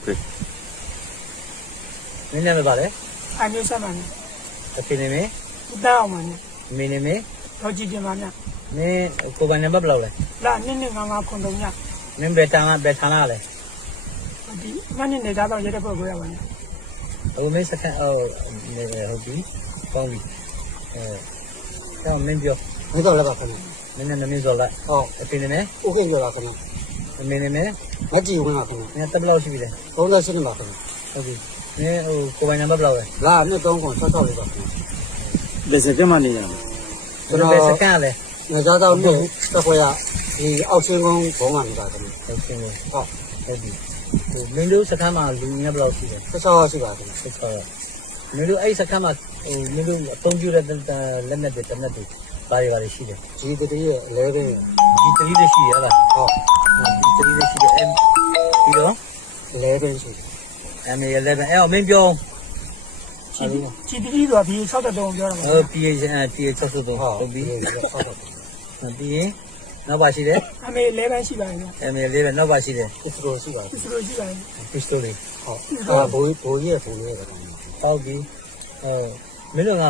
Okay. မင်းနာမည်ပါလေ အမျိုးဆက်ပါနဲ့ အဖေနာမည် ဦးတောင်းအောင်ပါနဲ့ အမေနာမည် တော့ကြည့်ပြင်ပါနဲ့ မင်းကိုယ်ပိုင်နံပါတ်ဘယ်လောက်လဲ လာနင်းနေငါခွန်တုံည မင်းဘယ်တန်းကဘယ်ဌာနလဲ ဒီငါနဲ့နေသားတော့ရတဲ့ပုတ်ကိုရပါနဲ့ အခုမင်းစကန်ဟုတ်ပြီကောင်းပြီတော့မင်းပြော မင်းတော့လည်းပါခင်ဗျ မင်းနာမည်ဆိုလိုက် ဟုတ် အဖေနာမည် โอเคပြောပါခင်ဗျ အမေနာမည် မကြည့်ဝင်ပါခင်ဗျ မင်းတက်ဘယ်လောက်ရှိပြီလဲ 38နှစ်ပါခင်ဗျ ဟုတ်ပြီမင်းကိုယ်ပိုင်နံပါတ်ဘယ်လောက်လဲ လာနှစ်3ခွန်66လေးပါခင်ဗျ There's a German in there. ဘယ်စကန်လဲ ငါသားတော့နှစ်တစ်ခွဲရဒီအောက်ချင်းကုန်းဘုံကနေပါခင်ဗျ ဟုတ်ကဲ့ ဟုတ် ဟုတ်ပြီမင်းတို့စကန်မှာလူငယ်ဘယ်လောက်ရှိလဲ 66ရှိပါခင်ဗျ ဆက်ဆောမင်းတို့အဲ့စကန်မှာမင်းတို့အသုံးပြုတဲ့လက်နက်တွေတနက်တွေဘာတွေရှိတယ် G3 ရဲ့11 ဒီ3တွေရှိရလား ဟုတ် ဒီ3တွေရှိတယ် M ပြီးတော့ 11ရှိတယ် M11 အဲ့မင်းပြော ချီတီတော့ဒီ63ပြောတာပါ PH 63ဟုတ်ပြီပြီးရင်နောက်ပါရှိတယ် အမေ11ရှိပါရဲ့ M11 နောက်ပါရှိတယ် ဒီလိုရှိပါတယ် ဒီလိုရှိပါရဲ့ pistol လေး ဟုတ်ဘိုးရဲ့ဘိုးရဲ့ ဟုတ်ပြီမင်းတို့က